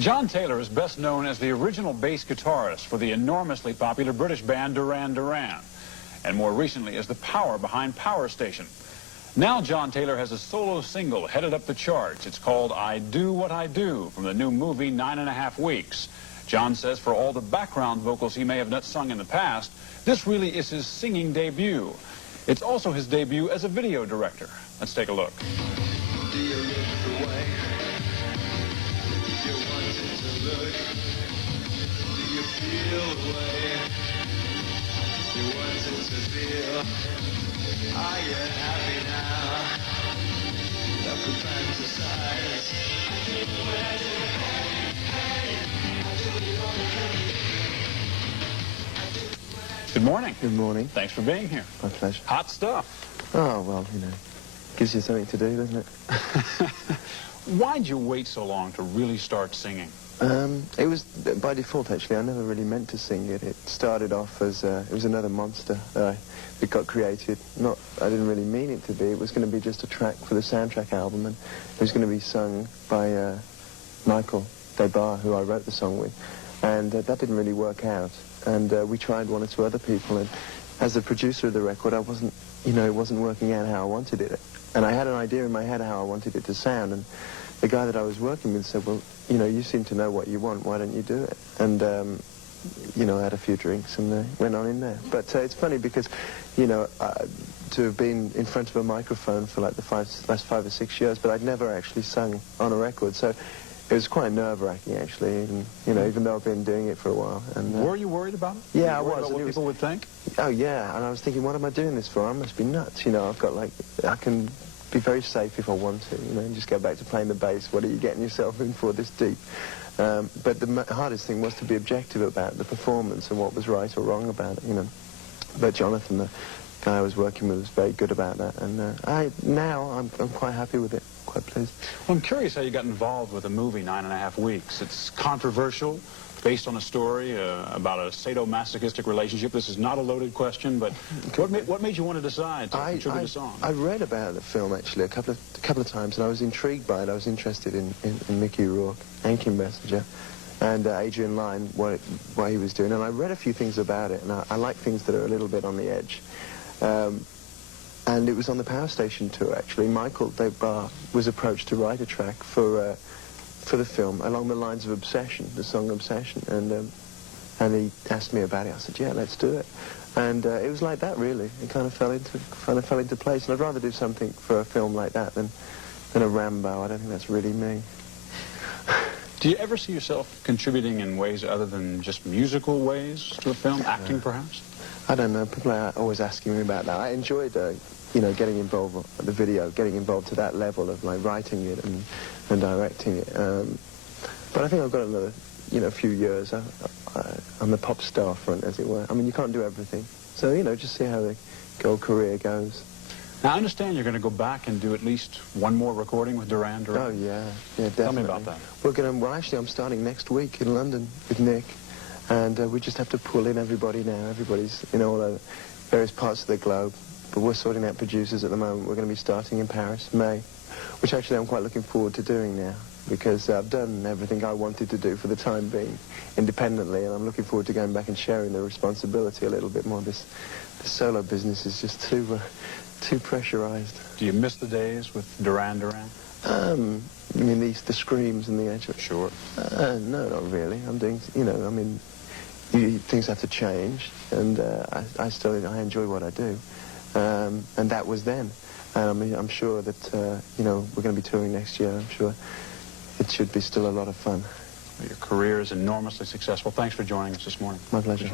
John Taylor is best known as the original bass guitarist for the enormously popular British band Duran Duran, and more recently as the power behind Power Station. Now John Taylor has a solo single headed up the charts. It's called I Do What I Do from the new movie 9½ Weeks. John says for all the background vocals he may have not sung in the past, this really is his singing debut. It's also his debut as a video director. Let's take a look. Do you look the way you wanted to look? Do you feel the way you wanted to feel? Are you happy now? That we fantasize. Good morning. Good morning. Thanks for being here. My pleasure. Hot stuff. Oh, well, you know, gives you something to do, doesn't it? Why'd you wait so long to really start singing? It was by default, actually. I never really meant to sing it. It started off as, it was another monster that got created. I didn't really mean it to be. It was going to be just a track for the soundtrack album, and it was going to be sung by Michael Debar, who I wrote the song with. And that didn't really work out. And we tried one or two other people, and as the producer of the record, I wasn't, you know, it wasn't working out how I wanted it. And I had an idea in my head how I wanted it to sound, and the guy that I was working with said, well, you know, you seem to know what you want, why don't you do it? And, you know, I had a few drinks and went on in there. But it's funny because, you know, to have been in front of a microphone for like the last 5 or 6 years, but I'd never actually sung on a record, so it was quite nerve-wracking, actually, and, you know, even though I've been doing it for a while. And Were you worried about it? Yeah, I was. was. About what people would think? Oh, yeah, and I was thinking, what am I doing this for? I must be nuts, you know. I've got, like, I can be very safe if I want to, you know, and just go back to playing the bass. What are you getting yourself in for this deep? But the hardest thing was to be objective about the performance and what was right or wrong about it, you know. But Jonathan, the guy I was working with, was very good about that, and now I'm quite happy with it, quite pleased. Well, I'm curious how you got involved with the movie 9½ Weeks. It's controversial, based on a story about a sadomasochistic relationship. This is not a loaded question, but what made you want to decide to contribute a song? I read about the film, actually, a couple of times, and I was intrigued by it. I was interested in Mickey Rourke and Kim Basinger and Adrian Lyne, what he was doing, and I read a few things about it, and I like things that are a little bit on the edge. And it was on the Power Station tour, actually. Michael Debar was approached to write a track for the film along the lines of Obsession, the song Obsession, and he asked me about it. I said, yeah, let's do it. And it was like that, really. It kind of fell into place. And I'd rather do something for a film like that than a Rambo. I don't think that's really me. Do you ever see yourself contributing in ways other than just musical ways to a film, acting perhaps? I don't know. People are always asking me about that. I enjoyed, you know, getting involved with the video, getting involved to that level of like writing it and directing it. But I think I've got another, you know, few years on the pop star front, as it were. I mean, you can't do everything. So, you know, just see how the old career goes. Now, I understand you're going to go back and do at least one more recording with Duran Duran. Oh, yeah. Yeah, definitely. Tell me about that. Well, actually, I'm starting next week in London with Nick. And we just have to pull in everybody now. Everybody's in all over various parts of the globe. But we're sorting out producers at the moment. We're going to be starting in Paris, May, which actually I'm quite looking forward to doing now, because I've done everything I wanted to do for the time being independently, and I'm looking forward to going back and sharing the responsibility a little bit more. This solo business is just too pressurized. Do you miss the days with Duran Duran? I mean, the screams and the edge of it. Sure. No, not really. I'm doing, you know, I mean, things have to change, and I enjoy what I do. And that was then. And I mean, I'm sure that, you know, we're going to be touring next year. I'm sure it should be still a lot of fun. Your career is enormously successful. Thanks for joining us this morning. My pleasure.